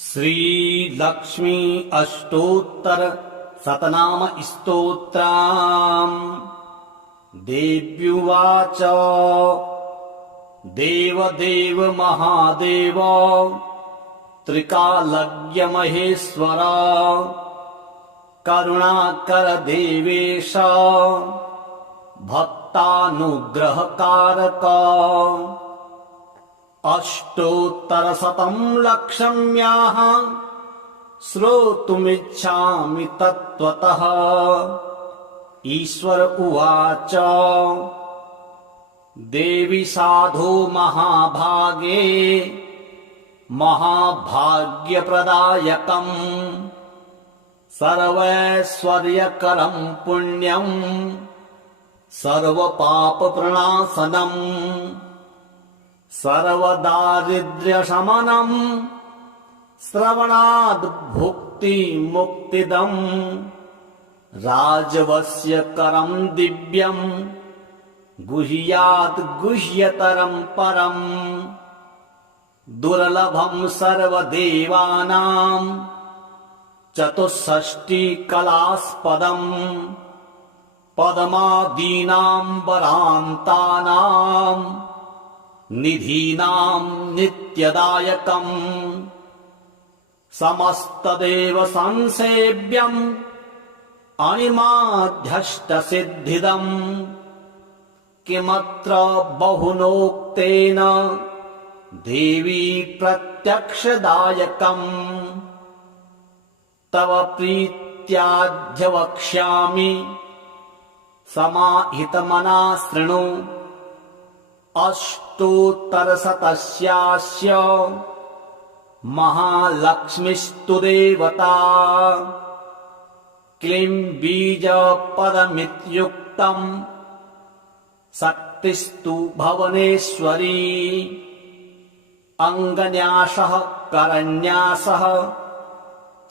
श्री लक्ष्मी अष्टोत्तर शतनाम स्तोत्रम्। देव्युवाच देवदेव महादेव त्रिकालज्ञ महेश्वर करुणाकर देवेश भक्तानुग्रहकारक। अष्टोत्तरशतं लक्षम्याः श्रोतुमिच्छामि तत्त्वतः। ईश्वर उवाच देवी साधो महाभागे महाभाग्यप्रदायकम् सर्वैश्वर्यकरं पुण्यं सर्वपापप्रणाशनम् सर्वदारिद्र्यशमनम् श्रवणाद् भुक्तिमुक्तिदम् राजवश्यकरं दिव्यम् गुह्यात् गुह्यतरं परम् दुर्लभं सर्वदेवानां चतुष्षष्टिकलास्पदम् पद्मादीनाम्बरान्तानां निधीनां नित्यदायकम् समस्तदेव संसेव्यम् अणिमाध्यष्टसिद्धिदम् किमत्र बहुनोक्तेन देवी प्रत्यक्षदायकम् तव प्रीत्याद्य वक्ष्यामि समाहितमना शृणु। अष्टोत्तरशतस्यास्य महालक्ष्मीस्तु देवता क्लीं बीजपदमित्युक्तम् शक्तिस्तु भुवनेश्वरी अङ्गन्यासः करन्यासः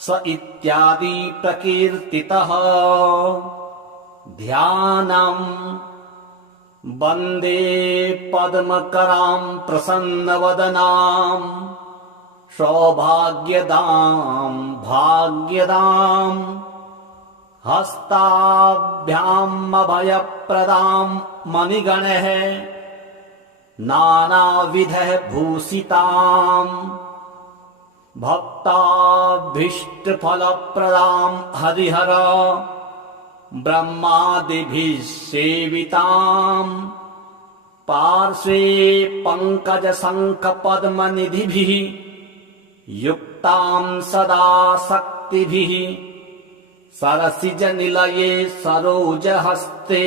स इत्यादि प्रकीर्तितः। ध्यानम् वन्दे पद्मकरां प्रसन्नवदनां सौभाग्यदां भाग्यदां हस्ताभ्यामभयप्रदां मणिगणैः नानाविधैः भूषितां भक्ताभीष्टफलप्रदां हरिहर ब्रह्मादिभिः सेविताम् पार्श्वे पङ्कजशङ्खपद्मनिधिभिः युक्तां सदा शक्तिभिः सरसिजनिलये सरोजहस्ते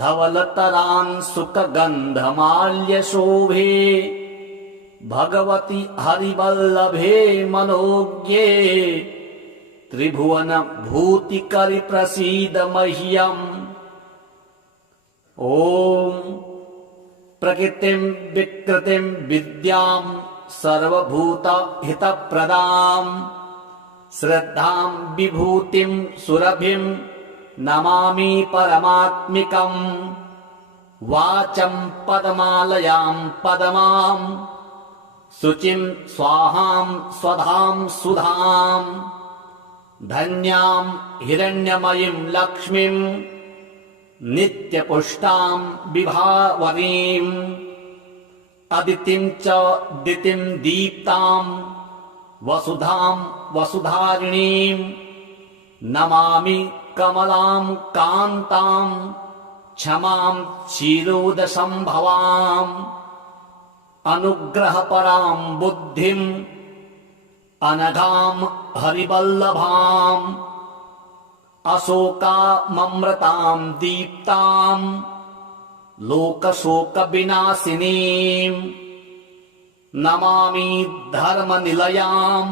धवलतरांशुकगन्धमाल्यशोभे भगवति हरिवल्लभे मनोज्ञे त्रिभुवन भूतिकरि प्रसीद मह्यम्। ॐ प्रकृतिं विकृतिं विद्यां सर्वभूतहितप्रदां श्रद्धां विभूतिं सुरभिं नमामि परमात्मिकम्। वाचं पद्मालयां पद्मां शुचिं स्वाहां स्वधां सुधां धन्यां हिरण्यमयीं लक्ष्मीं नित्यपुष्टां विभावरीम् अदितिं च दितिं दीप्तां वसुधां वसुधारिणीं नमामि कमलां कान्तां क्षमां क्षीरोदसंभवाम् अनुग्रहपरां बुद्धिं अनघां हरिवल्लभाम् अशोकाममृतां दीप्तां लोकशोकविनाशिनीं नमामि धर्मनिलयां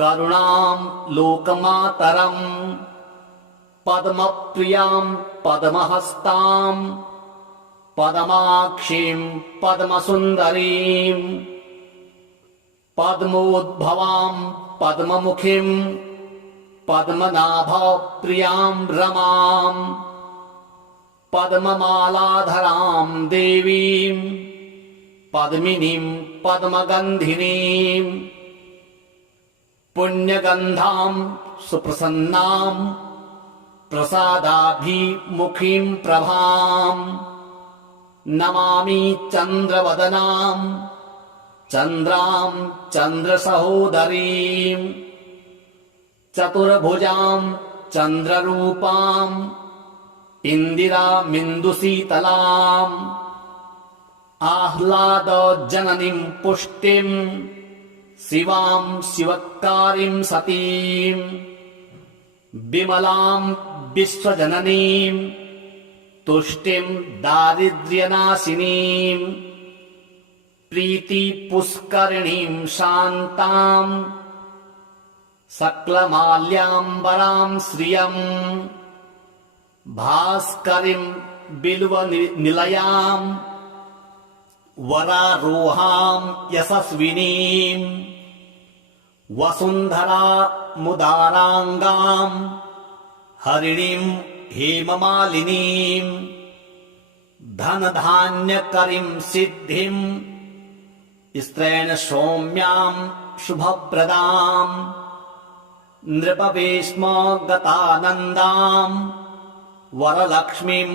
करुणां लोकमातरम् पद्मप्रियां पद्महस्तां पद्माक्षीं पद्मसुन्दरीं पद्मोद्भवां पद्ममुखीं पद्मनाभप्रियां रमां पद्ममालाधरां देवीं पद्मिनीं पद्मगन्धिनीं पुण्यगन्धां सुप्रसन्नां प्रसादाभिमुखीं प्रभां नमामि चन्द्रवदनां चन्द्रां चन्द्रसहोदरीं चतुर्भुजां चन्द्ररूपां इन्दिरामिन्दुशीतलाम् आह्लादजननीं पुष्टिं शिवां शिवकारीं सतीं विमलां विश्वजननीं तुष्टिं दारिद्र्यनाशिनीं प्रीतिपुष्करिणीं शान्तां सकलमाल्याम्बरां श्रियं भास्करीं बिल्वनिलयां वरारोहां यशस्विनीं वसुन्धरामुदाराङ्गां हरिणीं हेममालिनीं धनधान्यकरीं सिद्धिं स्त्रैण सौम्यां शुभप्रदां नृपवेश्मगतानन्दां वरलक्ष्मीं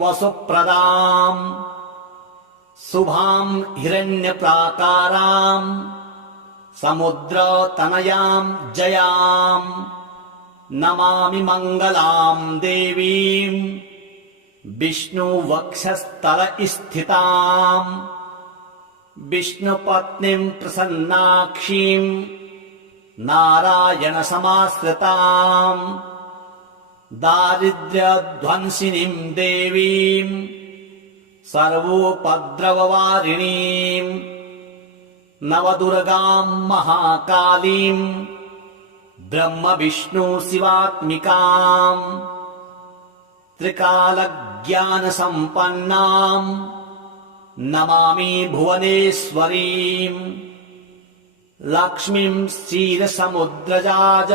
वसुप्रदां शुभां हिरण्यप्राकारां समुद्रतनयां जयां नमामि मङ्गलां देवीं विष्णुवक्षस्थलस्थितां विष्णुपत्नीं प्रसन्नाक्षीं नारायणसमाश्रितां दारिद्र्यध्वंसिनीं देवीं सर्वोपद्रववारिणीं नवदुर्गां महाकालीं ब्रह्मविष्णुशिवात्मिकां त्रिकालज्ञानसम्पन्नां नमामि भुवनेश्वरीं लक्ष्मीं क्षीरसमुद्रजाज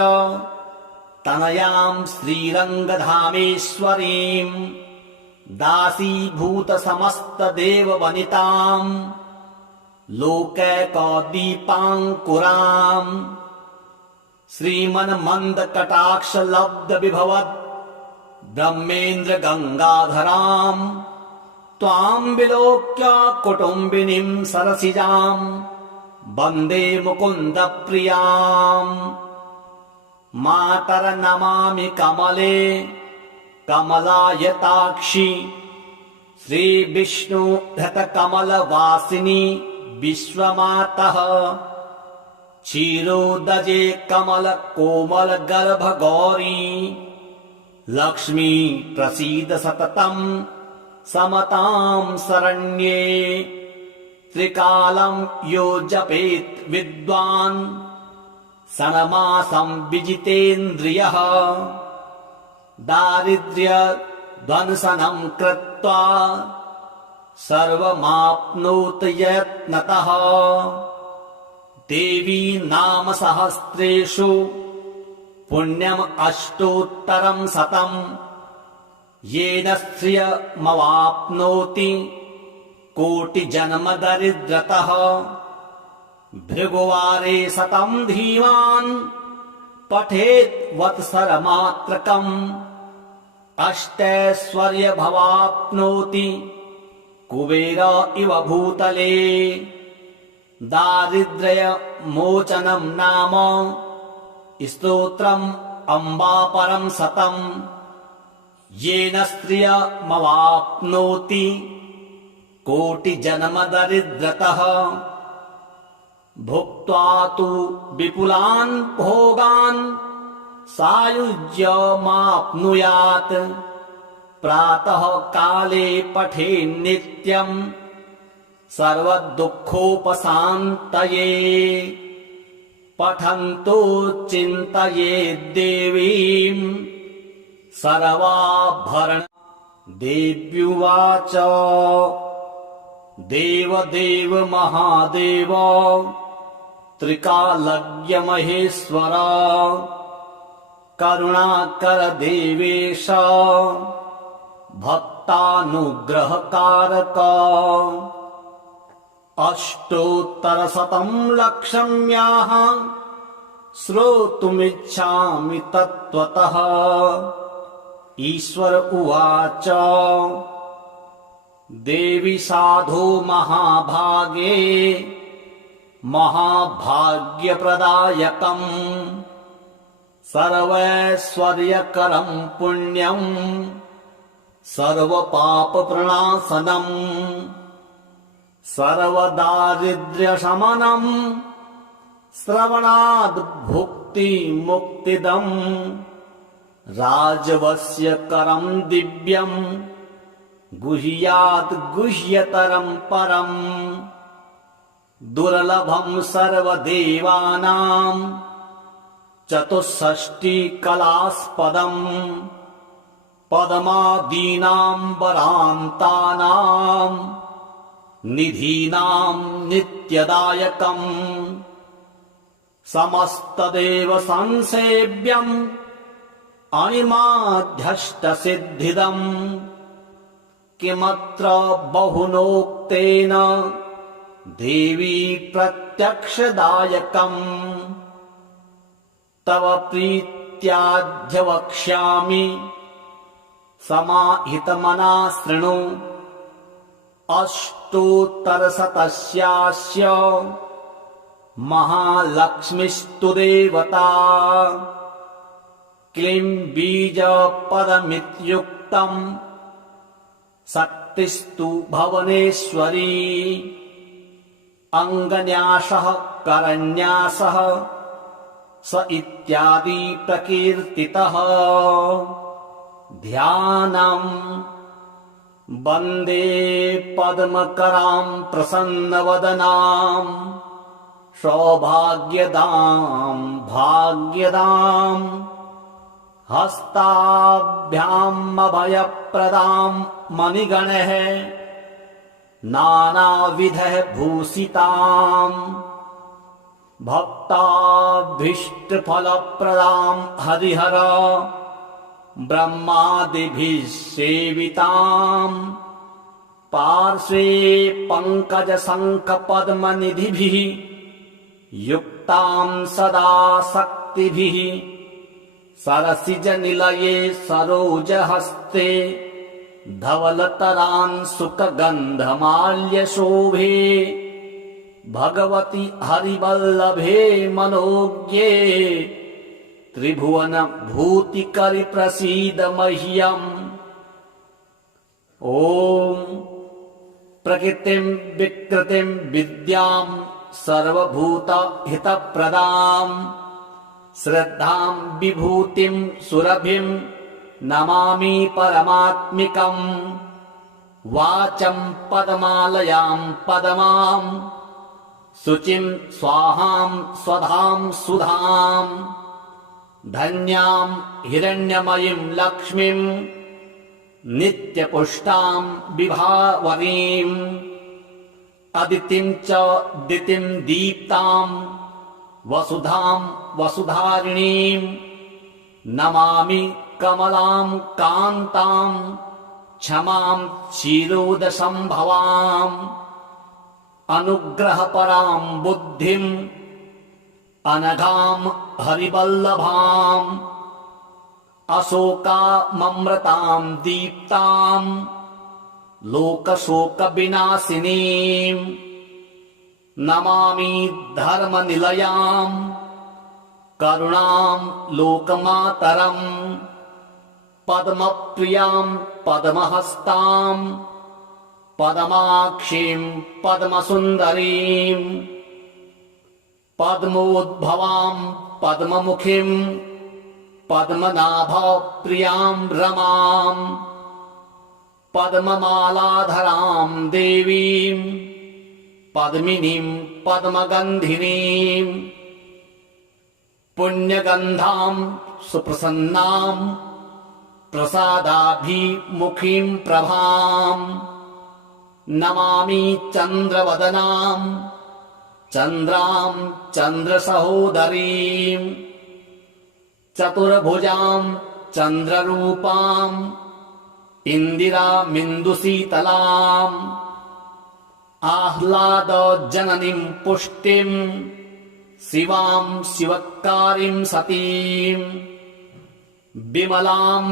तनयां श्रीरङ्गधामेश्वरीं दासीभूतसमस्तदेववनितां लोकैकदीपाङ्कुरां श्रीमन्मन्दकटाक्षलब्धविभवद् ब्रह्मेन्द्रगङ्गाधरां त्वां विलोक्य कुटुम्बिनीं सरसिजां वन्दे मुकुन्दप्रियां मातर्नमामि कमले कमलायताक्षि श्रीविष्णुधृतकमलवासिनि विश्वमातः क्षीरोदजे कमलकोमलगर्भगौरी लक्ष्मी प्रसीद सततं समतां शरण्ये त्रिकालं यो जपेत् विद्वान् षण्मासं विजितेन्द्रियः दारिद्र्यध्वंसनं कृत्वा सर्वमाप्नोत यत्नतः देवी नाम सहस्रेषु पुण्यम् अष्टोत्तरं शतं येन श्रियमवाप्नोति कोटिजन्मदरिद्रतः भृगुवारे शतं धीमान् पठेत् वत्सरमात्रकम् अष्टैश्वर्यमवाप्नोति कुबेर इव भूतले दारिद्र्यमोचनं नाम स्तोत्रम् अम्बापरं शतं येन स्त्रियमवाप्नोति कोटिजन्मदरिद्रतः भुक्त्वा तु विपुलान् भोगान् सायुज्यमाप्नुयात् प्रातः काले पठेन्नित्यम् सर्वदुःखोपशान्तये पठन्तो चिन्तयेद्देवीं सर्वाभरण देव्युवाच देवदेव महादेव त्रिकालज्ञ महेश्वर करुणाकर देवेश भक्तानुग्रहकारक अष्टोत्तरशतं लक्षम्याः श्रोतुमिच्छामि तत्त्वतः। ईश्वर उवाच देवी साधो महाभागे महाभाग्यप्रदायकम् सर्वैश्वर्यकरम् पुण्यम् सर्वपापप्रणाशनम् सर्वदारिद्र्यशमनम् श्रवणाद् भुक्तिमुक्तिदम् राजवस्यकरम् दिव्यम् गुह्यात् गुह्यतरम् परम् दुर्लभम् सर्वदेवानाम् चतुष्षष्टिकलास्पदम् पद्मादीनाम् वरान्तानाम् निधीनाम् नित्यदायकम् समस्तदेव संसेव्यम् अणिमाध्यष्टसिद्धिदम् किमत्र बहुनोक्तेन देवी प्रत्यक्षदायकम् तव प्रीत्याद्य समाहितमना शृणु अष्टोत्तरशतस्यास्य महालक्ष्मीस्तु देवता क्लीं बीजपदमित्युक्तम् शक्तिस्तु भुवनेश्वरी अङ्गन्यासः करन्यासः स इत्यादि प्रकीर्तितः ध्यानम् वन्दे पद्मकरां प्रसन्नवदनां सौभाग्यदां भाग्यदां हस्ताभ्याम् अभयप्रदां मणिगणैः नानाविधैः भूषिताम् भक्ताभीष्टफलप्रदां हरिहर ब्रह्मादिभिः सेविताम् पार्श्वे पङ्कजशङ्खपद्मनिधिभिः युक्तां सदा शक्तिभिः सरसिजनिलये सरोजहस्ते धवलतरांशुकगन्धमाल्यशोभे भगवति हरिवल्लभे मनोज्ञे त्रिभुवन भूतिकरि प्रसीद मह्यम्। ॐ प्रकृतिं विकृतिं विद्यां सर्वभूतहितप्रदां श्रद्धां विभूतिं सुरभिं नमामि परमात्मिकम्। वाचं पद्मालयां पद्मां शुचिं स्वाहां स्वधां सुधां धन्यां हिरण्यमयीं लक्ष्मीं नित्यपुष्टां विभावरीम् अदितिं च दितिं दीप्तां वसुधां वसुधारिणीं नमामि कमलां कान्तां क्षमां क्षीरोदसंभवाम् अनुग्रहपरां बुद्धिं अनघां हरिवल्लभाम् अशोकाममृतां दीप्तां लोकशोकविनाशिनीं नमामि धर्मनिलयां करुणां लोकमातरम् पद्मप्रियां पद्महस्तां पद्माक्षीं पद्मसुन्दरीं पद्मोद्भवां पद्ममुखीं पद्मनाभप्रियां रमां पद्ममालाधरां देवीं पद्मिनीं पद्मगन्धिनीं पुण्यगन्धां सुप्रसन्नां प्रसादाभिमुखीं प्रभां नमामि चन्द्रवदनां चन्द्रां चन्द्रसहोदरीं चतुर्भुजां चन्द्ररूपां इन्दिरामिन्दुशीतलाम् आह्लादजननीं पुष्टिं शिवां शिवकारीं सतीं विमलां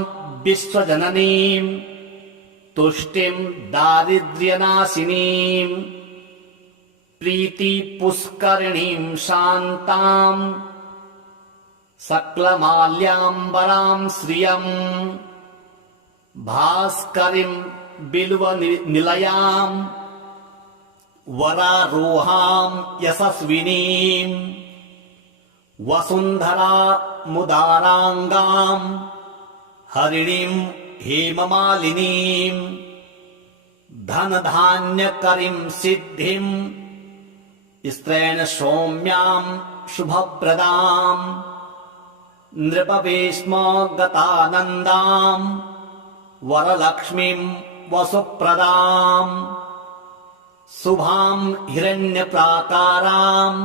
विश्वजननीं तुष्टिं दारिद्र्यनाशिनीं प्रीतिपुष्करिणीं शान्तां सकलमाल्याम्बरां श्रियं भास्करीं बिल्वनिलयां वरारोहां यशस्विनीं वसुन्धरा मुदाराङ्गां हरिणीं हेममालिनीं धनधान्यकरीं सिद्धिं स्त्रैण सौम्यां शुभप्रदां नृपवेश्मगतानन्दां वरलक्ष्मीं वसुप्रदां शुभां हिरण्यप्राकारां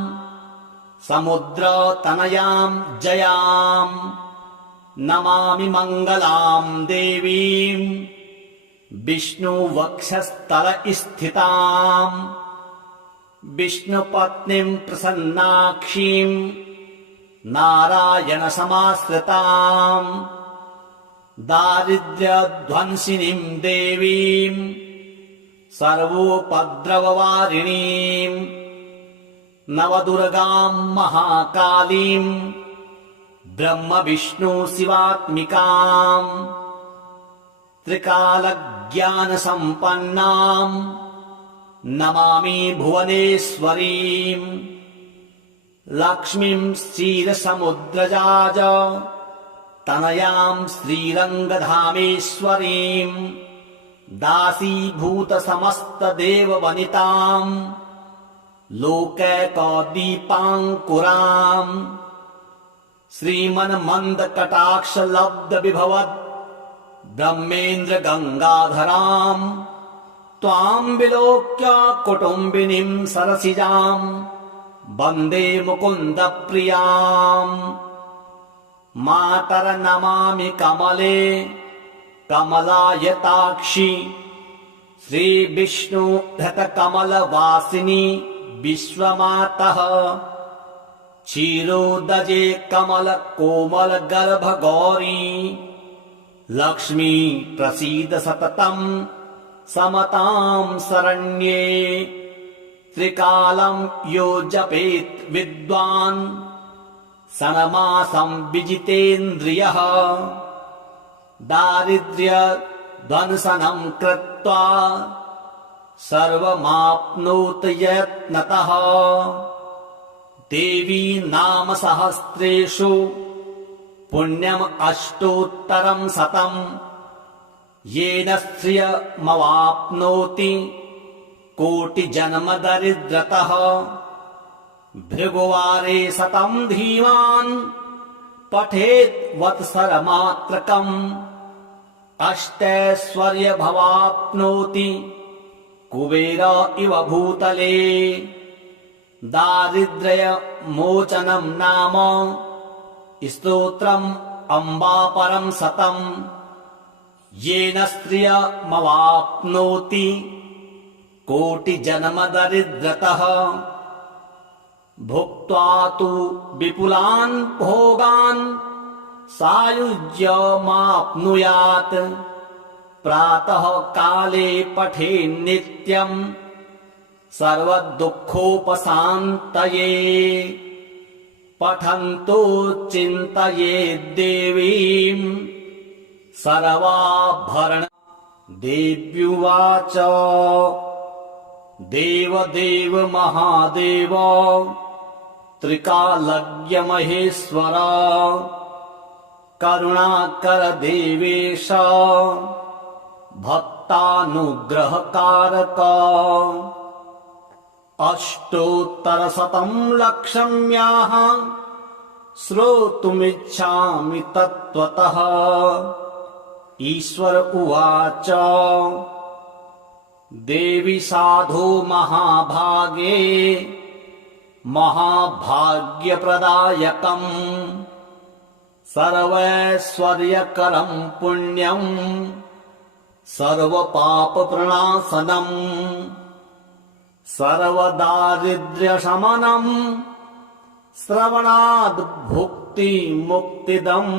समुद्रतनयां जयां नमामि मङ्गलां देवीं विष्णुवक्षस्थलस्थितां विष्णुपत्नीं प्रसन्नाक्षीं नारायणसमाश्रितां दारिद्र्यध्वंसिनीं देवीं सर्वोपद्रववारिणीं नवदुर्गां महाकालीं ब्रह्मविष्णुशिवात्मिकां त्रिकालज्ञानसम्पन्नां नमामि भुवनेश्वरीं लक्ष्मीं क्षीरसमुद्रजाज तनयां श्रीरङ्गधामेश्वरीं दासीभूतसमस्तदेववनितां लोकैकदीपाङ्कुरां श्रीमन्मन्दकटाक्षलब्धविभवद् ब्रह्मेन्द्रगङ्गाधरां त्वां विलोक्य कुटुम्बिनीं सरसिजां वन्दे मुकुन्दप्रियाम् मातरनमामि कमले कमलायताक्षि श्रीविष्णुधृतकमलवासिनि विश्वमातः क्षीरोदजे कमलकोमलगर्भगौरी लक्ष्मी प्रसीद सततं समतां शरण्ये त्रिकालं यो जपेत् विद्वान् षण्मासं विजितेन्द्रियः दारिद्र्यध्वंसनं कृत्वा सर्वमाप्नोति यत्नतः देवी नाम सहस्रेषु पुण्यम् अष्टोत्तरं शतं येन श्रियमवाप्नोति कोटिजन्मदरिद्रतः भृगुवारे शतं धीमान् पठेत् वत्सरमात्रकम् अष्टैश्वर्यमवाप्नोति कुबेर इव भूतले दारिद्र्यमोचनं नाम स्तोत्रम् अम्बापरं शतं येन श्रियमवाप्नोति कोटिजन्मदरिद्रतः भुक्त्वा तु विपुलान् भोगान् सायुज्यमाप्नुयात् प्रातः काले पठेन्नित्यम् सर्वदुःखोपशान्तये पठन्तो चिन्तयेद्देवीं सर्वाभरण देव्युवाच देवदेव महादेव त्रिकालज्ञ महेश्वर करुणाकर देवेश भक्तानुग्रहकारक अष्टोत्तरशतं लक्षम्याः श्रोतुमिच्छामि तत्त्वतः ईश्वर उवाच देवी साधो महाभागे महाभाग्यप्रदायकम् सर्वैश्वर्यकरं पुण्यम् सर्वपापप्रणाशनम् सर्वदारिद्र्यशमनम् श्रवणाद् भुक्ति मुक्तिदम्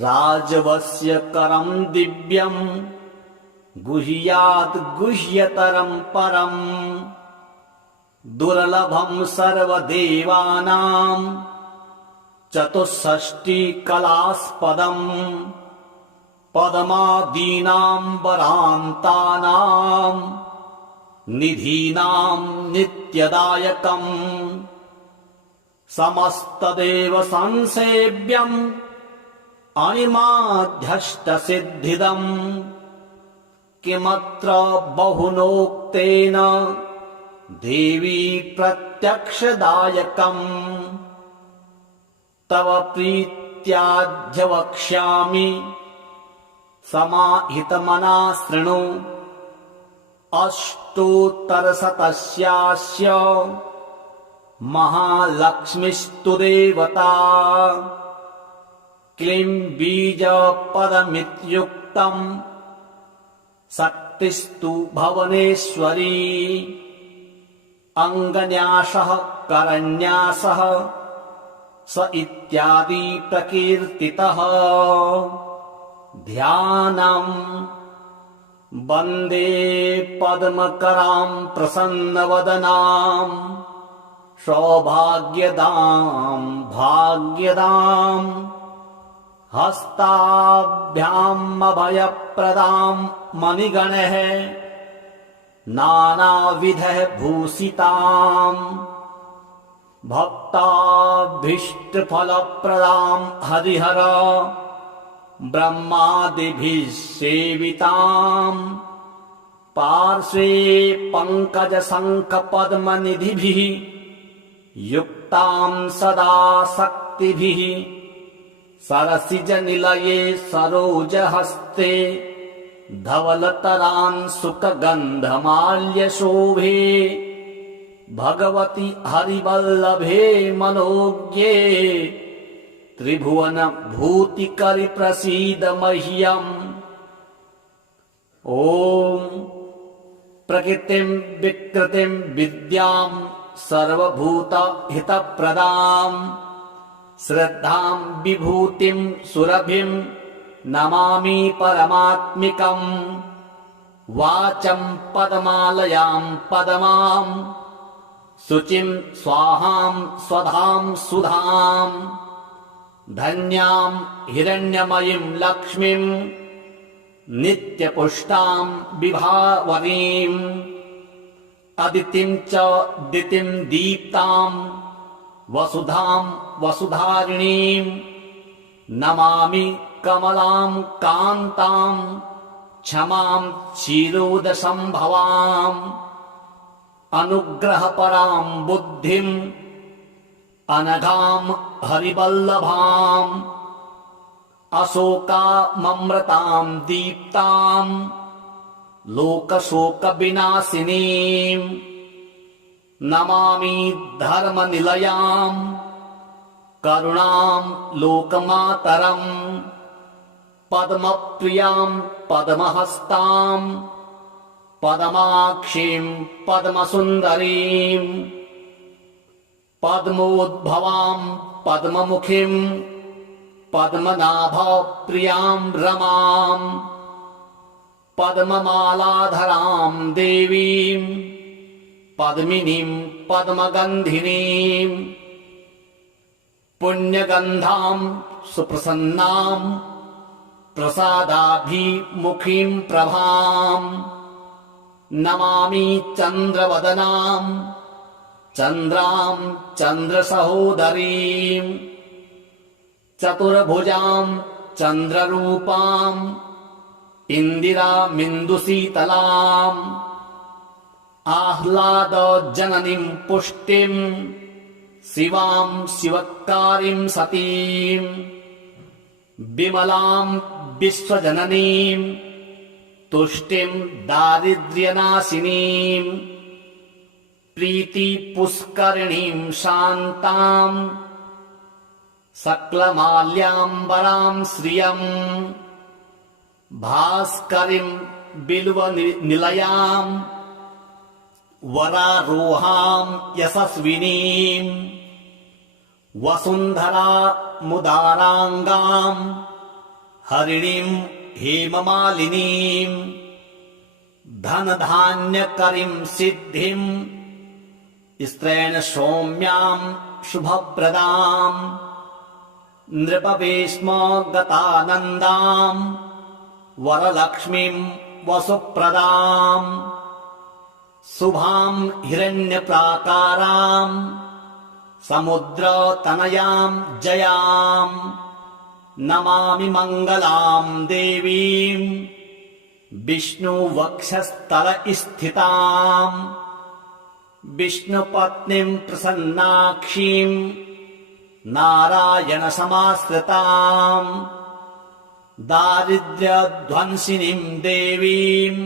राजवस्य करम् दिव्यम् गुह्यात् गुह्यतरम् परम् दुर्लभम् सर्वदेवानाम् चतुष्षष्टिकलास्पदम् पद्मादीनाम् वरान्तानाम् निधीनाम् नित्यदायकम् समस्तदेव संसेव्यम् अणिमाध्यष्टसिद्धिदम् किमत्र बहुनोक्तेन देवी प्रत्यक्षदायकम् तव प्रीत्याद्य वक्ष्यामि समाहितमना शृणु अष्टोत्तरशतस्यास्य महालक्ष्मीस्तु देवता क्लीं बीजपदमित्युक्तम् शक्तिस्तु भुवनेश्वरी अङ्गन्यासः करन्यासः स इत्यादि प्रकीर्तितः ध्यानम् वन्दे पद्मकराम् प्रसन्नवदनाम् सौभाग्यदाम् भाग्यदाम् हस्ताभ्याम् अभयप्रदाम् मणिगणैः नानाविधैः भूषिताम् भक्ताभीष्टफलप्रदाम् हरिहर ब्रह्मादिभिः सेविताम् पार्श्वे पङ्कजशङ्खपद्मनिधिभिः युक्ताम् सदा शक्तिभिः सरसिजनिलये सरोजहस्ते धवलतरांशुकगन्धमाल्यशोभे भगवति हरिवल्लभे मनोज्ञे त्रिभुवनभूतिकरि प्रसीद मह्यम् ॐ प्रकृतिम् विकृतिम् विद्याम् सर्वभूतहितप्रदाम् श्रद्धाम् विभूतिम् सुरभिम् नमामि परमात्मिकम् वाचम् पदमालयाम् पदमाम् शुचिम् स्वाहाम् स्वधाम् सुधाम् धन्याम् हिरण्यमयीम् लक्ष्मीम् नित्यपुष्टाम् विभावरीम् अदितिम् च दितिम् दीप्ताम् वसुधाम् वसुधारिणीम् नमामि कमलाम् कान्ताम् क्षमाम् क्षीरोदसम्भवाम् अनुग्रहपराम् बुद्धिम् अनघाम् हरिवल्लभाम् अशोकाममृताम् दीप्ताम् लोकशोकविनाशिनीम् नमामि धर्मनिलयाम् करुणाम् लोकमातरम् पद्मप्रियाम् पद्महस्ताम् पद्माक्षीम् पद्मसुन्दरीम् पद्मोद्भवाम् पद्ममुखीम् पद्मनाभप्रियाम् रमाम् पद्ममालाधराम् देवीम् पद्मिनीम् पद्मगन्धिनीम् पुण्यगन्धाम् सुप्रसन्नाम् प्रसादाभिमुखीम् प्रभाम् नमामि चन्द्रवदनाम् चन्द्राम् चन्द्रसहोदरीम् चतुर्भुजाम् चन्द्ररूपाम् इन्दिरामिन्दुशीतलाम् आह्लादजननीम् पुष्टिम् शिवाम् शिवकारीम् सतीम् विमलाम् विश्वजननीम् तुष्टिम् दारिद्र्यनाशिनीम् प्रीतिपुष्करिणीम् शान्ताम् सकलमाल्याम्बराम् श्रियम् भास्करीम् बिल्वनिलयाम् वरारोहाम् यशस्विनीम् वसुन्धरा मुदाराङ्गाम् हरिणीम् हेममालिनीम् धनधान्यकरीम् सिद्धिम् स्त्रेण सौम्याम् शुभप्रदाम् नृपवेश्म गतानन्दाम् वरलक्ष्मीम् वसुप्रदाम् शुभाम् हिरण्यप्राकाराम् समुद्रतनयाम् जयाम् नमामि मङ्गलाम् देवीम् विष्णुवक्षस्थलस्थिताम् विष्णुपत्नीम् प्रसन्नाक्षीम् नारायणसमाश्रिताम् दारिद्र्यध्वंसिनीम् देवीम्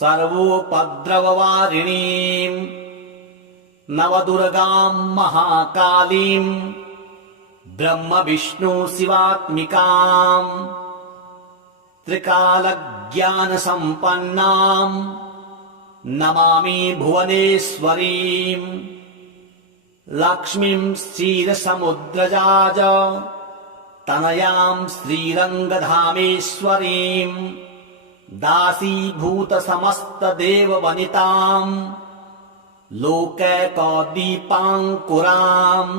सर्वोपद्रववारिणीम् नवदुर्गाम् महाकालीम् ब्रह्मविष्णुशिवात्मिकाम् त्रिकालज्ञानसम्पन्नाम् नमामि भुवनेश्वरीम् लक्ष्मीम् क्षीरसमुद्रजाज तनयाम् श्रीरङ्गधामेश्वरीम् दासीभूतसमस्तदेववनिताम् लोकैकदीपाङ्कुराम्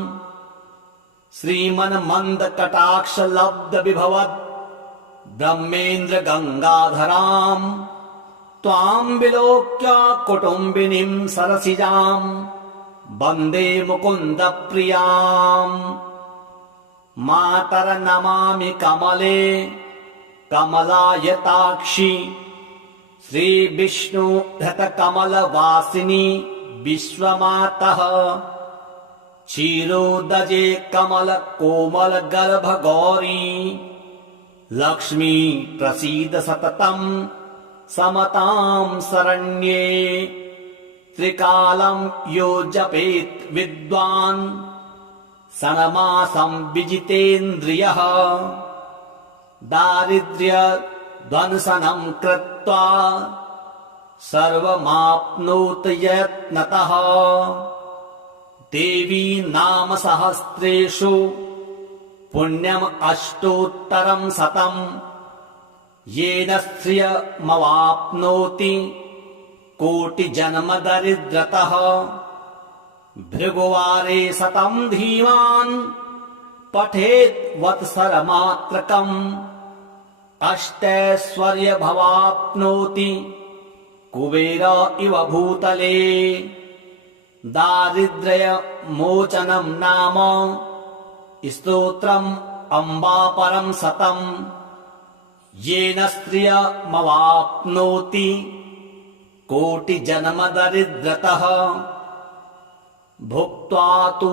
श्रीमन्मन्दकटाक्षलब्धविभवद् ब्रह्मेन्द्रगङ्गाधराम् त्वाम् विलोक्य कुटुम्बिनीम् सरसिजाम् वन्दे मुकुन्दप्रियाम् मातरनमामि कमले कमलायताक्षि श्रीविष्णुधृतकमलवासिनि विश्वमातः क्षीरोदजे कमलकोमलगर्भगौरी लक्ष्मी प्रसीद सततम् समताम् शरण्ये त्रिकालम् यो जपेत् विद्वान् षण्मासम् विजितेन्द्रियः दारिद्र्यध्वंसनम् कृत्वा सर्वमाप्नोत यत्नतः देवी नाम सहस्रेषु पुण्यम् अष्टोत्तरम् शतम् येन श्रियमवाप्नोति कोटिजन्मदरिद्रतः भृगुवारे शतम् धीमान् पठेत् वत्सरमात्रकम् अष्टैश्वर्यमवाप्नोति कुबेर इव भूतले दारिद्र्यमोचनम् नाम स्तोत्रम् अम्बापरम् शतम् येन श्रियमवाप्नोति कोटिजन्मदरिद्रतः भुक्त्वा तु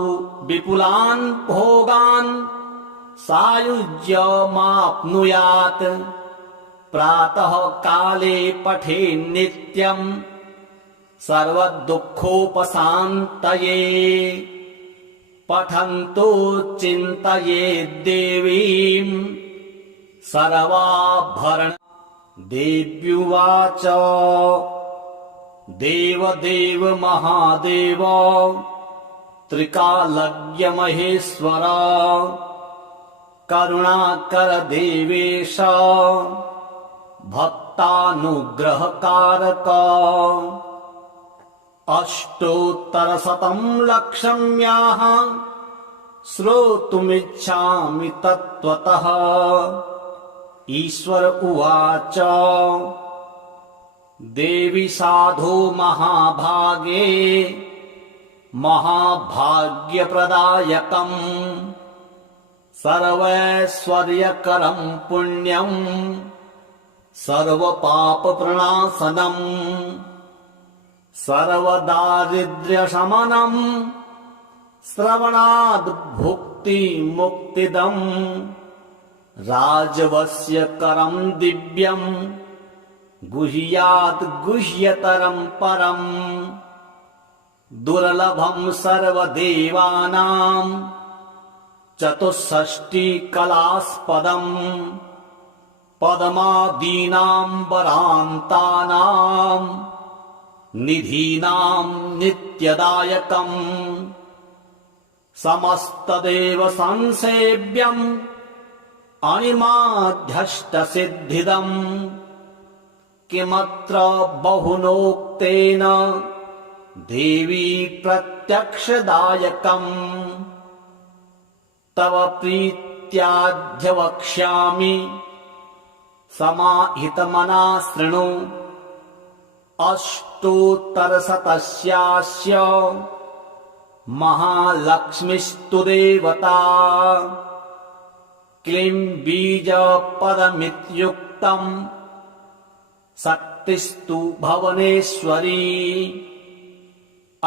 विपुलान् भोगान् सायुज्यमाप्नुयात् प्रातः काले पठेन्नित्यम् सर्वदुःखोपशान्तये पठन्तो चिन्तयेद्देवीम् सर्वाभरण देव्युवाच देवदेव महादेव त्रिकालज्ञ महेश्वर करुणाकर देवेश भक्तानुग्रहकारक अष्टोत्तरशतम् लक्षम्याः श्रोतुमिच्छामि तत्त्वतः ईश्वर उवाच देवी साधो महाभागे महाभाग्यप्रदायकम् सर्वैश्वर्यकरम् पुण्यम् सर्वपापप्रणाशनम् सर्वदारिद्र्यशमनम् श्रवणाद् भुक्तिमुक्तिदम् राजवस्यकरम् दिव्यम् गुह्यात् गुह्यतरम् परम् दुर्लभम् सर्वदेवानाम् चतुष्षष्टिकलास्पदम् पद्मादीनाम् वरान्तानाम् निधीनाम् नित्यदायकम् समस्तदेव संसेव्यम् अणिमाध्यष्टसिद्धिदम् किमत्र बहुनोक्तेन देवी प्रत्यक्षदायकम् तव प्रीत्याद्य वक्ष्यामि समाहितमना शृणु अष्टोत्तरशतस्यास्य महालक्ष्मीस्तु देवता क्लीं बीजपदमित्युक्तम् शक्तिस्तु भुवनेश्वरी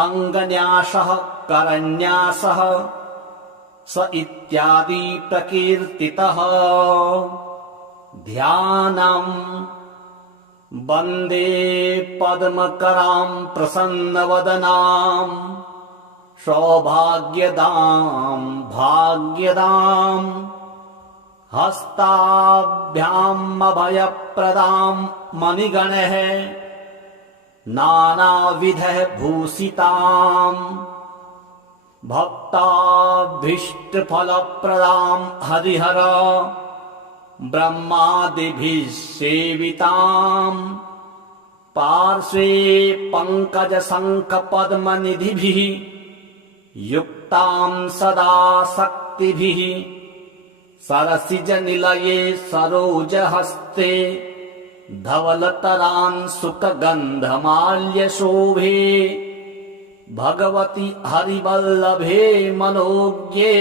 अङ्गन्यासः करन्यासः स इत्यादि प्रकीर्तितः ध्यानम् वन्दे पद्मकरां प्रसन्नवदनां सौभाग्यदां भाग्यदां हस्ताभ्याम् अभयप्रदां मणिगणैः नानाविधः भूषितां भक्ताभीष्टफलप्रदां हरिहर ब्रह्मादिभिः सेवितां पार्श्वे पङ्कजशङ्खपद्मनिधिभिः युक्तां सदा शक्तिभिः सरसिजनिलये सरोजहस्ते धवलतरांशुकगन्धमाल्यशोभे भगवति हरिवल्लभे मनोज्ञे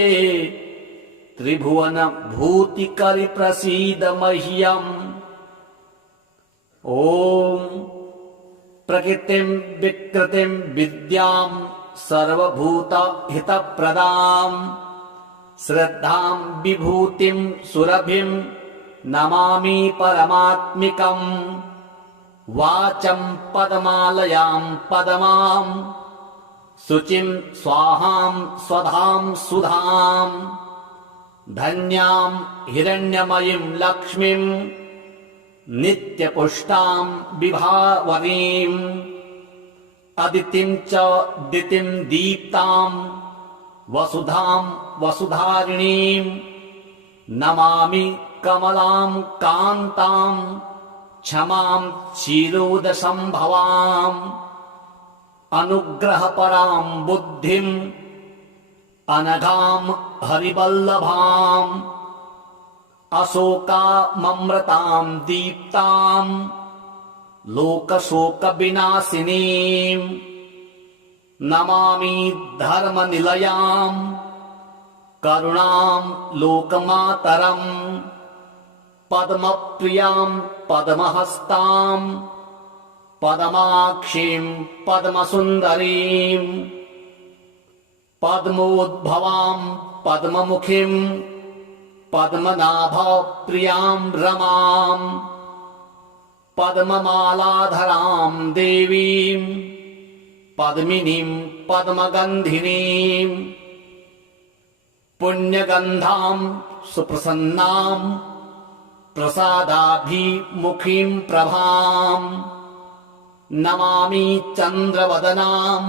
त्रिभुवनभूतिकरि प्रसीद मह्यम् ॐ प्रकृतिं विकृतिं विद्यां सर्वभूतहितप्रदां श्रद्धां विभूतिं सुरभिं नमामि परमात्मिकम् वाचं पदमालयां पदमां शुचिं स्वाहां स्वधां सुधां धन्यां हिरण्यमयीं लक्ष्मीं नित्यपुष्टां विभावरीं अदितिं च दितिं दीप्तां वसुधां वसुधारिणीं नमामि कमलां कान्तां क्षमां क्षीरोदसम्भवाम् अनुग्रहपरां बुद्धिम् अनघां हरिवल्लभाम् अशोकाममृतां दीप्तां लोकशोकविनाशिनीं नमामि धर्मनिलयां करुणां लोकमातरम् पद्मप्रियां पद्महस्तां पद्माक्षीं पद्मसुन्दरीं पद्मोद्भवां पद्ममुखीं पद्मनाभप्रियां रमां पद्ममालाधरां देवीं पद्मिनीं पद्मगन्धिनीं पुण्यगन्धां सुप्रसन्नां प्रसादाभिमुखीं प्रभां नमामि चन्द्रवदनां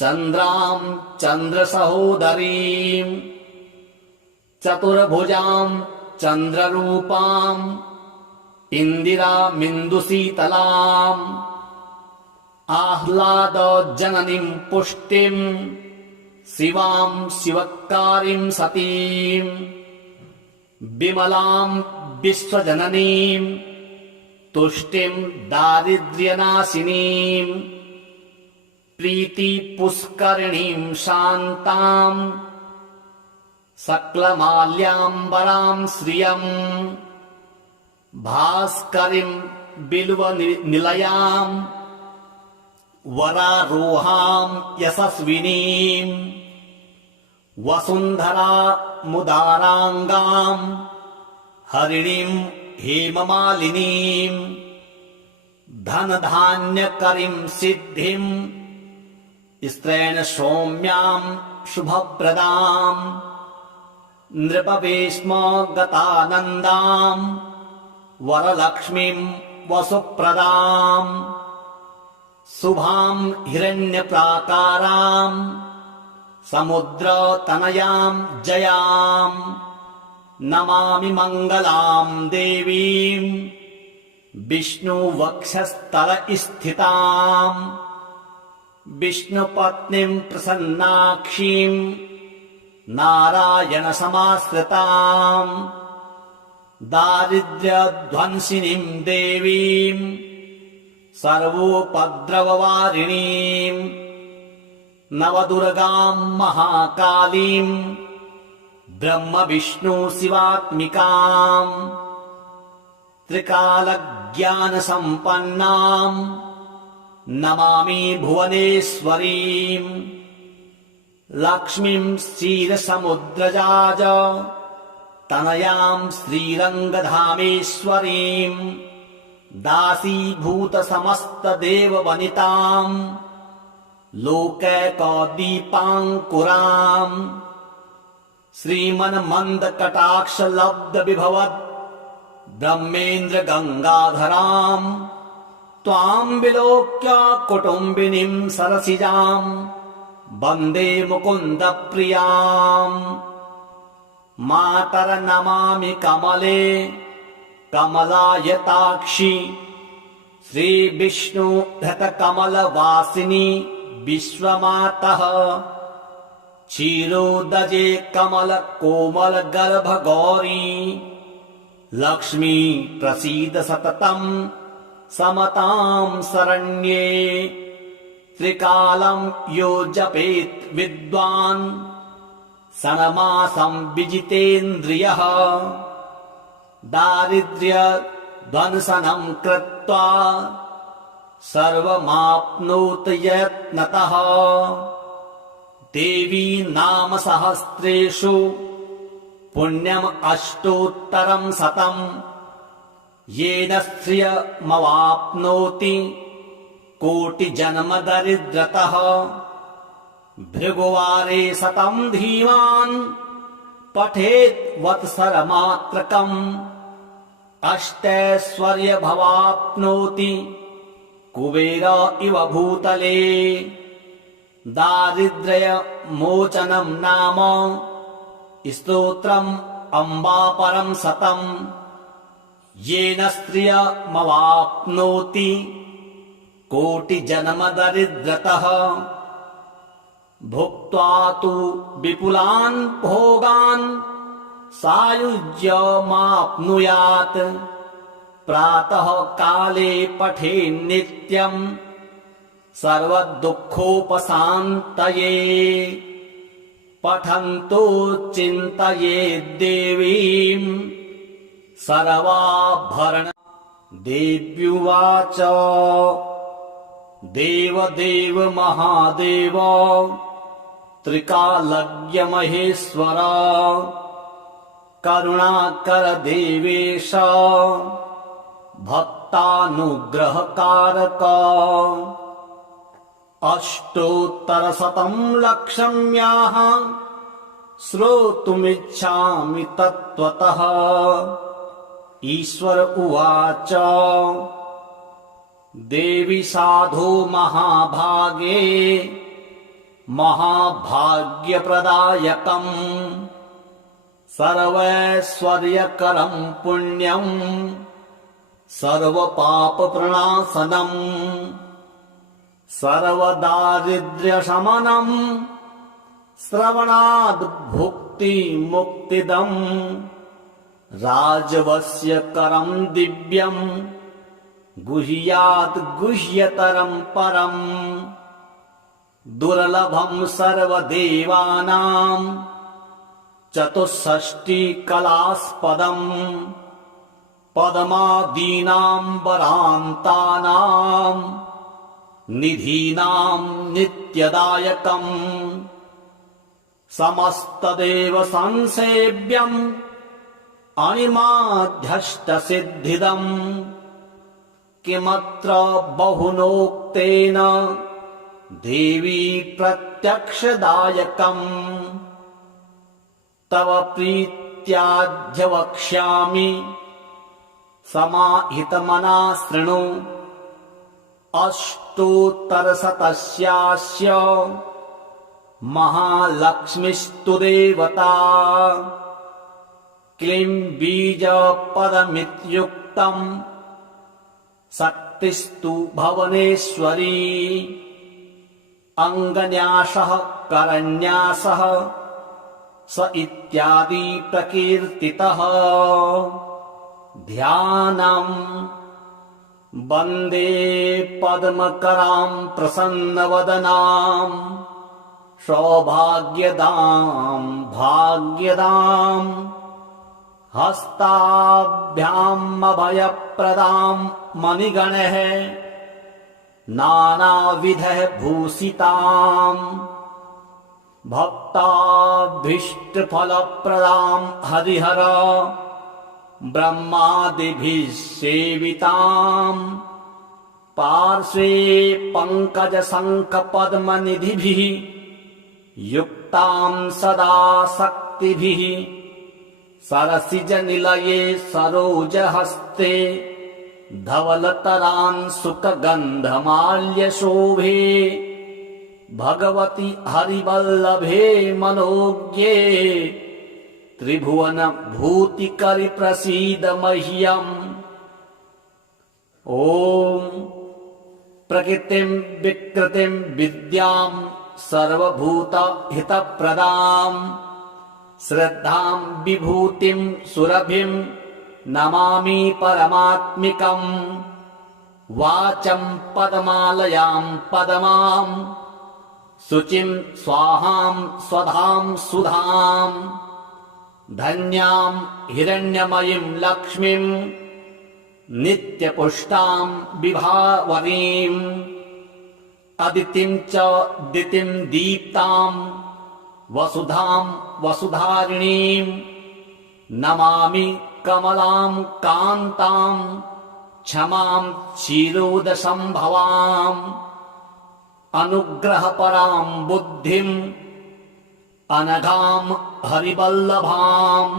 चन्द्रां चन्द्रसहोदरीं चतुर्भुजां चन्द्ररूपां इन्दिरामिन्दुशीतलाम् आह्लादजननीं पुष्टिं शिवां शिवकारीं सतीं विमलां विश्वजननीं तुष्टिं दारिद्र्यनाशिनीं प्रीतिपुष्करिणीं शान्तां सकलमाल्याम्बरां श्रियं भास्करीं बिल्वनिलयां वरारोहां यशस्विनीं वसुन्धरामुदाराङ्गां हरिणीं हेममालिनीं धनधान्यकरीं सिद्धिं स्त्रैण सौम्यां शुभप्रदां नृपवेश्मगतानन्दां वरलक्ष्मीं वसुप्रदां शुभां हिरण्यप्राकारां समुद्रतनयां जयां नमामि मङ्गलां देवीं विष्णुवक्षस्थलस्थितां विष्णुपत्नीं प्रसन्नाक्षीं नारायणसमाश्रितां दारिद्र्यध्वंसिनीं देवीं सर्वोपद्रववारिणीं नवदुर्गां महाकालीं ब्रह्मविष्णुशिवात्मिकां त्रिकालज्ञानसम्पन्नां नमामि भुवनेश्वरीं लक्ष्मीं क्षीरसमुद्रजाज तनयां श्रीरङ्गधामेश्वरीं दासीभूतसमस्तदेववनितां लोकैकदीपाङ्कुराम् श्रीमन्मन्दकटाक्षलब्धविभवद् ब्रह्मेन्द्रगङ्गाधरां त्वां विलोक्य कुटुम्बिनीं सरसिजां वन्दे मुकुन्दप्रियाम् मातर्नमामि कमले कमलायताक्षि श्रीविष्णुधृतकमलवासिनि विश्वमातः क्षीरोदजे कमलकोमलगर्भगौरी लक्ष्मी प्रसीद सततं समतां शरण्ये त्रिकालं यो जपेत् विद्वान् षण्मासं विजितेन्द्रियः दारिद्र्यध्वंसनं कृत्वा सर्वमाप्नोत यत्नतः देवी नाम सहस्रेषु पुण्यम् अष्टोत्तरं शतं येन श्रियमवाप्नोति कोटिजन्मदरिद्रतः भृगुवारे शतं धीमान् पठेत् वत्सरमात्रकम् अष्टैश्वर्यमवाप्नोति कुबेर इव भूतले दारिद्र्यमोचनं नाम स्तोत्रम् अम्बापरं शतं येन स्त्रियमवाप्नोति कोटिजन्मदरिद्रतः भुक्त्वा तु विपुलान् भोगान् सायुज्यमाप्नुयात् प्रातः काले पठेन्नित्यम् सर्वदुःखोपशान्तये पठन्तो चिन्तयेद्देवीं सर्वाभरण देव्युवाच देवदेव महादेव त्रिकालज्ञ महेश्वर करुणाकर देवेश भक्तानुग्रहकारक अष्टोत्तरशतं लक्ष्म्याः श्रोतुमिच्छामि तत्त्वतः ईश्वर उवाच देवी साधो महाभागे महाभाग्यप्रदायकम् सर्वैश्वर्यकरं पुण्यम् सर्वपापप्रणाशनम् सर्वदारिद्र्यशमनम् श्रवणाद् भुक्तिमुक्तिदम् राजवस्यकरं दिव्यम् गुह्यात् गुह्यतरं परम् दुर्लभं सर्वदेवानां चतुष्षष्टिकलास्पदम् पद्मादीनां वरान्तानां निधीनां नित्यदायकम् समस्तदेव संसेव्यम् अणिमाध्यष्टसिद्धिदम् किमत्र बहुनोक्तेन देवी प्रत्यक्षदायकम् तव प्रीत्याद्य वक्ष्यामि समाहितमना शृणु अष्टोत्तरशतस्यास्य महालक्ष्मीस्तु देवता क्लीं बीजपदमित्युक्तम् शक्तिस्तु भुवनेश्वरी अङ्गन्यासः करन्यासः स इत्यादि प्रकीर्तितः ध्यानम् वन्दे पद्मकरां प्रसन्नवदनां सौभाग्यदां भाग्यदां हस्ताभ्याम् अभयप्रदां मणिगणैः नानाविधः भूषितां भक्ताभीष्टफलप्रदां हरिहर ब्रह्मादिभिः सेवितां पार्श्वे पङ्कजशङ्खपद्मनिधिभिः युक्तां सदा शक्तिभिः सरसिजनिलये सरोजहस्ते धवलतरांशुकगन्धमाल्यशोभे भगवति हरिवल्लभे मनोज्ञे त्रिभुवन भूतिकरि प्रसीद मह्यम् ॐ प्रकृतिं विकृतिं विद्यां सर्वभूत हितप्रदां श्रद्धां विभूतिं सुरभिं नमामि परमात्मिकम् वाचं पदमालयां पदमां शुचिं स्वाहां स्वधां सुधां धन्यां हिरण्यमयीं लक्ष्मीं नित्यपुष्टां विभावरीं अदितिं च दितिं दीप्तां वसुधां वसुधारिणीं नमामि कमलां कान्तां क्षमां क्षीरोदसंभवाम् अनुग्रहपरां बुद्धिम् अनघां हरिवल्लभाम्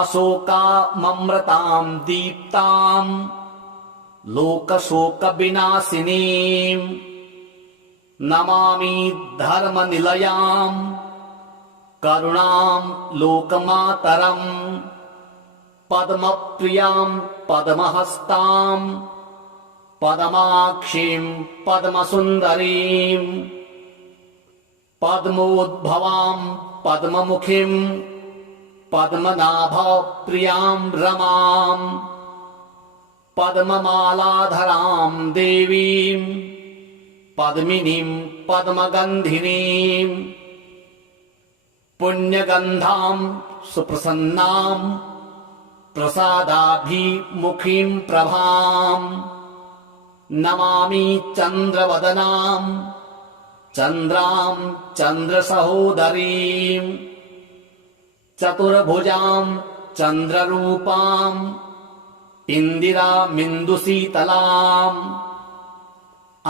अशोकाममृतां दीप्तां लोकशोकविनाशिनीं नमामि धर्मनिलयां करुणां लोकमातरम् पद्मप्रियां पद्महस्तां पद्माक्षीं पद्मसुन्दरीं पद्मोद्भवां पद्ममुखीं पद्मनाभप्रियां रमां पद्ममालाधरां देवीं पद्मिनीं पद्मगन्धिनीं पुण्यगन्धां सुप्रसन्नां प्रसादाभिमुखीं प्रभां नमामि चन्द्रवदनां चन्द्रां चन्द्रसहोदरीं चतुर्भुजां चन्द्ररूपां इन्दिरामिन्दुशीतलाम्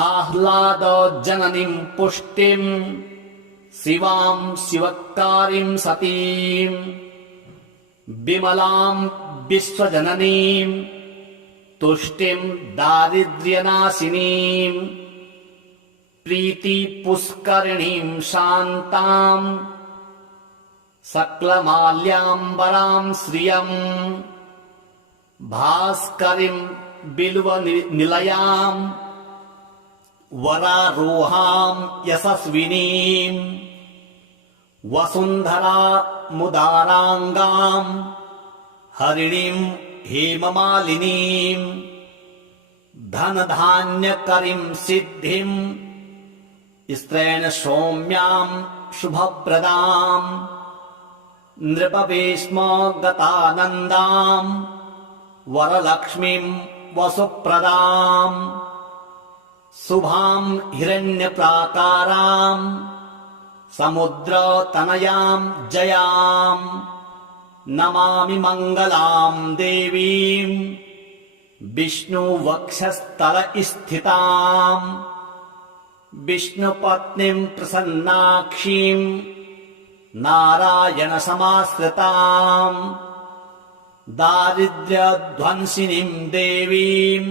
आह्लादजननीं पुष्टिं शिवां शिवकारीं सतीं विमलां विश्वजननीं तुष्टिं दारिद्र्यनाशिनीं प्रीतिपुष्करिणीं शान्तां सकलमाल्याम्बरां श्रियं भास्करीं बिल्वनिलयां वरारोहां यशस्विनीं वसुन्धरामुदाराङ्गां हरिणीं हेममालिनीं धनधान्यकरीं सिद्धिं स्त्रैण सौम्यां शुभप्रदां नृपवेश्मगतानन्दां वरलक्ष्मीं वसुप्रदां शुभां हिरण्यप्राकारां समुद्रतनयां जयां नमामि मङ्गलां देवीं विष्णुवक्षस्थलस्थितां विष्णुपत्नीं प्रसन्नाक्षीं नारायणसमाश्रितां दारिद्र्यध्वंसिनीं देवीं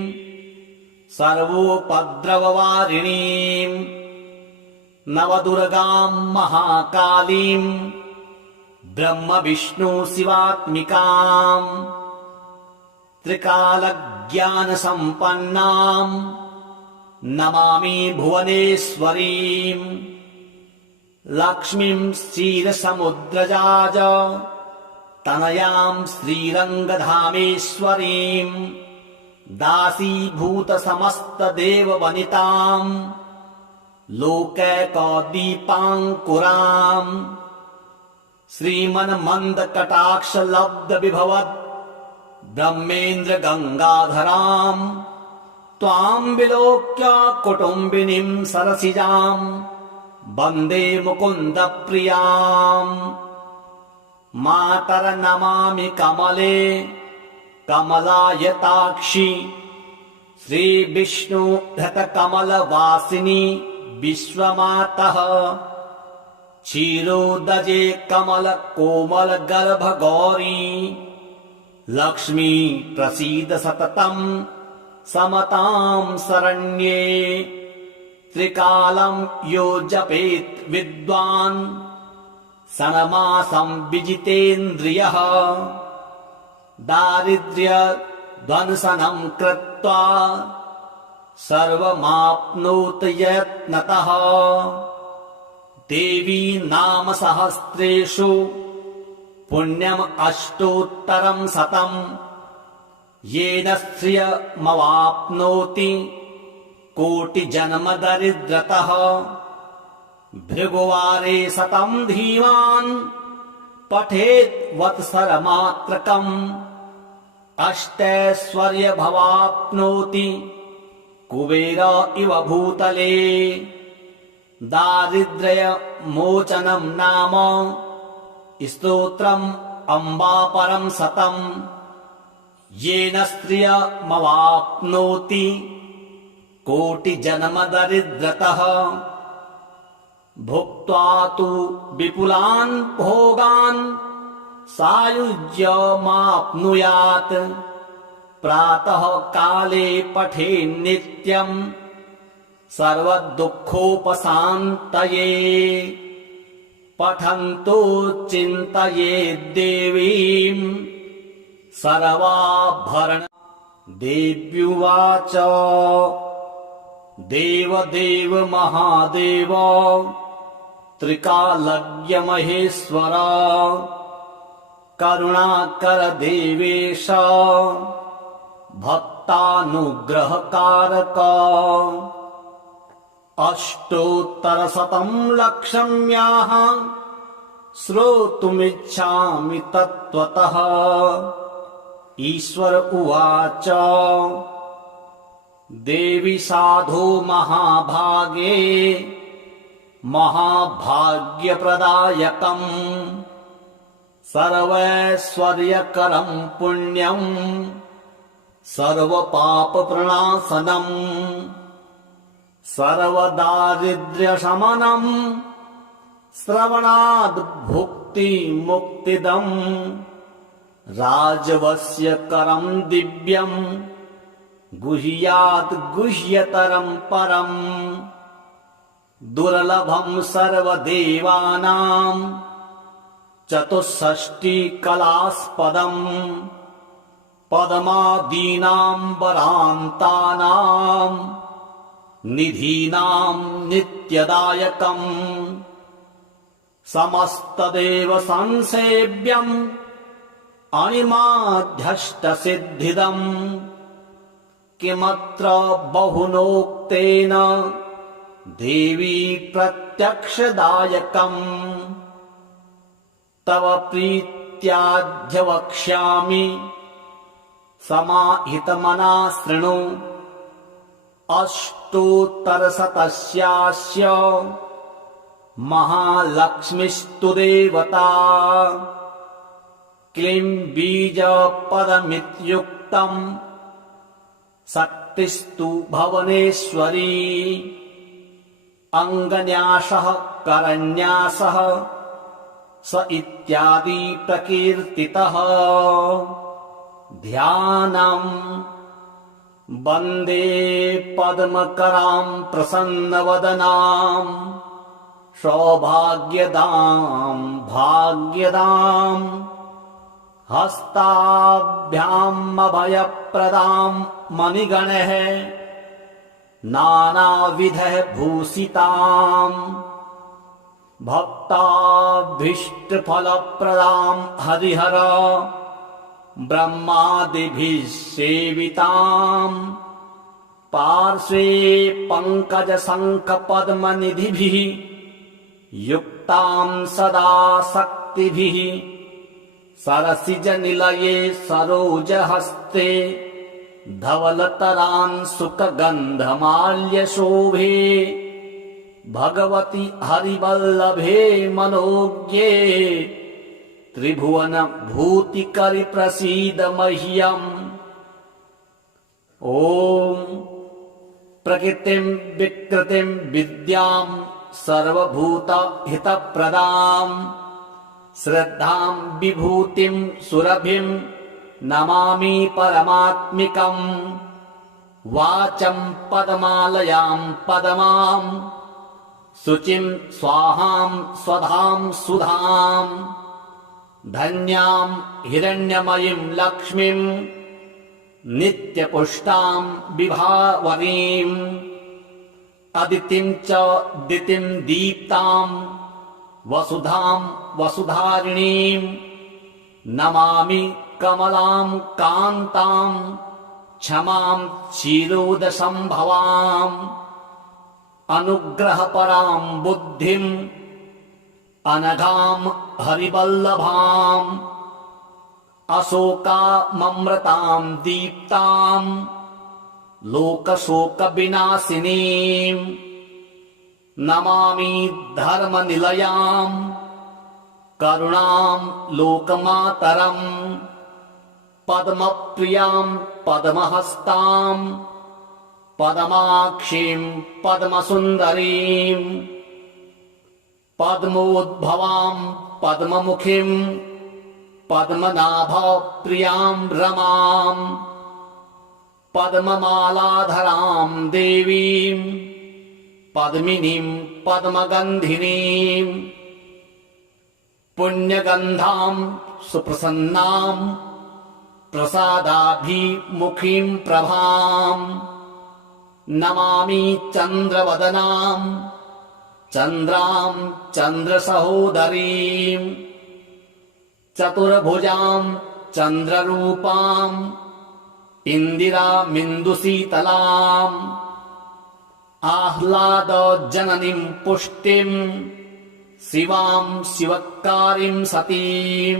सर्वोपद्रववारिणीं नवदुर्गां महाकालीं ब्रह्म विष्णु शिवात्मिकां त्रिकालज्ञानसम्पन्नां नमामि भुवनेश्वरीं लक्ष्मीं क्षीरसमुद्रजाज तनयां श्रीरङ्गधामेश्वरीं दासीभूतसमस्तदेववनितां लोकैकदीपाङ्कुराम् श्रीमन्मन्दकटाक्षलब्धविभवद् ब्रह्मेन्द्र गङ्गाधराम् त्वां विलोक्य कुटुम्बिनीं सरसिजां वन्दे मुकुन्दप्रियाम् मातर्नमामि कमले कमलायताक्षि श्रीविष्णुधृतकमलवासिनि विश्वमातः क्षीरोदजे कमलकोमलगर्भगौरी लक्ष्मी प्रसीद सततं समतां शरण्ये त्रिकालं यो जपेत् विद्वान् षण्मासं विजितेन्द्रियः दारिद्र्यध्वंसनं कृत्वा सर्वमाप्नोत यत्नतः देवी नाम सहस्रेषु पुण्यम् अष्टोत्तरं शतं येन श्रियमवाप्नोति कोटिजन्मदरिद्रतः भृगुवारे शतं धीमान् पठेत् वत्सरमात्रकम् अष्टैश्वर्यमवाप्नोति कुबेर इव भूतले दारिद्र्यमोचनं नाम स्तोत्रम् अम्बापरं शतं येन स्त्रियमवाप्नोति कोटिजन्मदरिद्रतः भुक्त्वा तु विपुलान् भोगान् सायुज्यमाप्नुयात् प्रातः काले पठेन्नित्यम् सर्वदुःखोपशान्तये पठन्तो चिन्तयेद्देवीम् सर्वाभरण देव्युवाच देवदेव महादेव त्रिकालज्ञ महेश्वर करुणाकर देवेश भक्तानुग्रहकारक अष्टोत्तरशतं लक्ष्म्याः श्रोतुमिच्छामि तत्त्वतः ईश्वर उवाच देवी साधो महाभागे महाभाग्यप्रदायकम् सर्वैश्वर्यकरं पुण्यं सर्वपापप्रणाशनम् सर्वदारिद्र्यशमनम् श्रवणाद् भुक्तिमुक्तिदम् राजवस्यकरं दिव्यम् गुह्यात् गुह्यतरं परम् दुर्लभं सर्वदेवानां चतुष्षष्टिकलास्पदम् पद्मादीनां वरान्तानां निधीनां नित्यदायकम् समस्तदेव संसेव्यम् अणिमाध्यष्टसिद्धिदम् किमत्र बहुनोक्तेन देवी प्रत्यक्षदायकम् तव प्रीत्याद्य वक्ष्यामि समाहितमना शृणु अष्टोत्तरशतस्यास्य महालक्ष्मीस्तु देवता क्लीं बीजपदमित्युक्तम् शक्तिस्तु भुवनेश्वरी अङ्गन्यासः करन्यासः स इत्यादि प्रकीर्तितः ध्यानम् वन्दे पद्मकरां प्रसन्नवदनां सौभाग्यदां भाग्यदां हस्ताभ्याम् अभयप्रदां मणिगणैः नानाविधः भूषितां भक्ताभीष्टफलप्रदां हरिहर ब्रह्मादिभिः सेवितां पार्श्वे पङ्कजशङ्खपद्मनिधिभिः युक्तां सदा शक्तिभिः सरसिजनिलये सरोजहस्ते धवलतरान् सुखगन्धमाल्यशोभे भगवति हरिवल्लभे मनोज्ञे त्रिभुवन भूतिकरि प्रसीद मह्यम्। ॐ प्रकृतिं विकृतिं विद्यां सर्वभूतहितप्रदां श्रद्धां विभूतिं सुरभिं नमामि परमात्मिकम्। वाचं पदमालयां पदमां शुचिं स्वाहां स्वधां सुधां धन्यां हिरण्यमयीं लक्ष्मीं नित्यपुष्टां विभावरीम् अदितिं च दितिं दीप्तां वसुधां वसुधारिणीं नमामि कमलां कान्तां क्षमां क्षीरोदसंभवाम् अनुग्रहपरां बुद्धिम् अनघां हरिवल्लभाम् अशोकाममृतां दीप्तां लोकशोकविनाशिनीं नमामि धर्मनिलयां करुणां लोकमातरम् पद्मप्रियां पद्महस्तां पद्माक्षीं पद्मसुन्दरीं पद्मोद्भवां पद्ममुखीं पद्मनाभप्रियां रमां पद्ममालाधरां देवीं पद्मिनीं पद्मगन्धिनीं पुण्यगन्धां सुप्रसन्नां प्रसादाभिमुखीं प्रभां नमामि चन्द्रवदनां चन्द्रां चन्द्रसहोदरीं चतुर्भुजां चन्द्ररूपां इन्दिरामिन्दुशीतलाम् आह्लादजननीं पुष्टिं शिवां शिवकारीं सतीं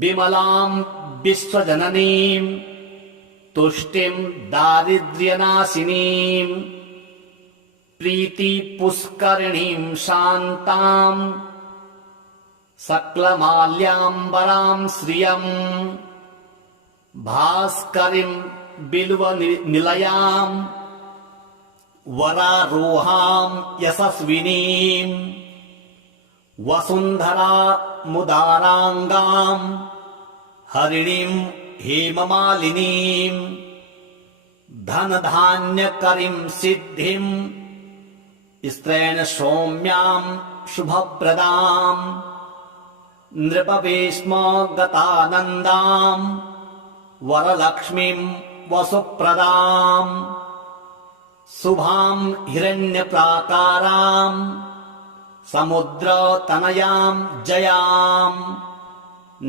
विमलां विश्वजननीं तुष्टिं दारिद्र्यनाशिनीं प्रीतिपुष्करिणीं शान्तां सकलमाल्याम्बरां श्रियम् भास्करीं बिल्वनिलयां वरारोहां यशस्विनीं वसुन्धरामुदाराङ्गां हरिणीं हेममालिनीं धनधान्यकरीं सिद्धिं स्त्रैण सौम्यां शुभप्रदां नृपवेश्मगतानन्दां वरलक्ष्मीं वसुप्रदां शुभां हिरण्यप्राकारां समुद्रतनयां जयां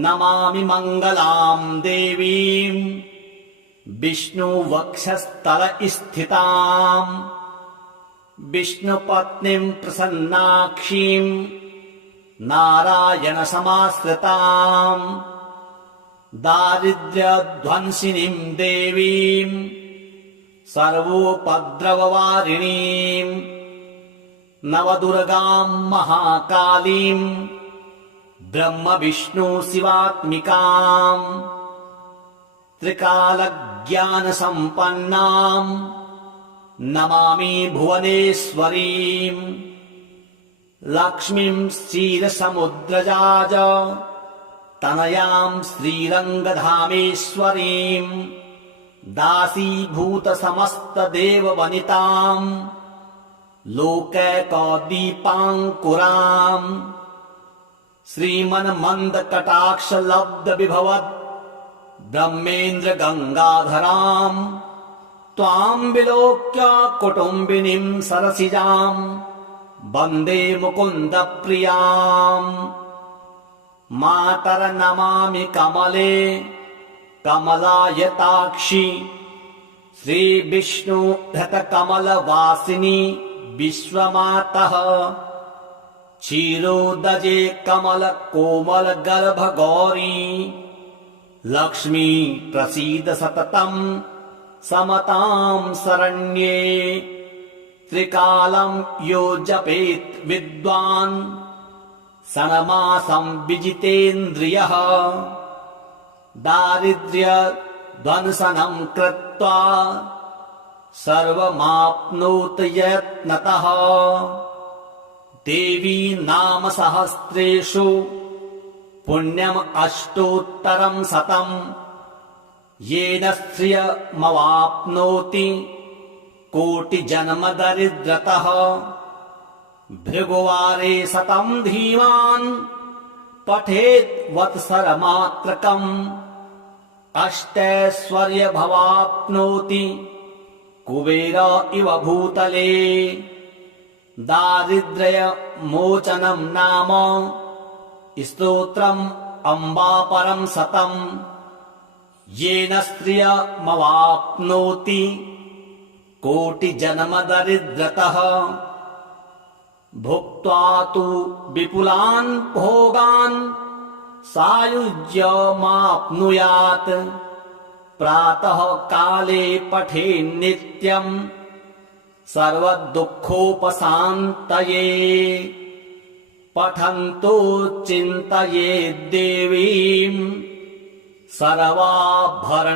नमामि मङ्गलां देवीं विष्णुवक्षस्थलस्थितां विष्णुपत्नीं प्रसन्नाक्षीं नारायणसमाश्रितां दारिद्र्यध्वंसिनीं देवीं सर्वोपद्रववारिणीं नवदुर्गां महाकालीं ब्रह्मविष्णुशिवात्मिकां त्रिकालज्ञानसम्पन्नां नमामि भुवनेश्वरीं लक्ष्मीं क्षीरसमुद्रजाज तनयां श्रीरङ्गधामेश्वरीं दासीभूतसमस्तदेववनितां लोकैकदीपाङ्कुराम् श्रीमन्मन्दकटाक्षलब्धविभवद् ब्रह्मेन्द्र गङ्गाधराम् त्वाम् विलोक्य कुटुम्बिनीम् सरसिजाम् वन्दे मुकुन्द प्रियाम्। मातर नमामि कमले कमलायताक्षि श्रीविष्णु धृतकमलवासिनि विश्वमातः क्षीरोदजे कमल कोमल गर्भ गौरी लक्ष्मी प्रसीद सततम् समताम् शरण्ये। त्रिकालं यो जपेत् विद्वान् षण्मासं विजितेन्द्रियः दारिद्र्यध्वंसनं कृत्वा सर्वमाप्नोति यत्नतः। देवी नाम सहस्रेषु पुण्यम् अष्टोत्तरं शतम् येन श्रियमवाप्नोति कोटिजन्म दरिद्रतः। भृगुवारे शतं धीमान् पठेत् वत्सरमात्रकम् अष्टैश्वर्यमवाप्नोति कुबेर इव भूतले। दारिद्र्यमोचनं नाम स्तोत्रम् अम्बापरं शतम् येन श्रियमवाप्नोति कोटिजन्म दरिद्रतः। भुक्त्वा तु विपुलान् भोगान् सायुज्यमाप्नुयात्। प्रातः काले पठेन्नित्यम् सर्वदुःखोपशान्तये। पठन्तो चिन्तयेद्देवीम् सर्वाभरण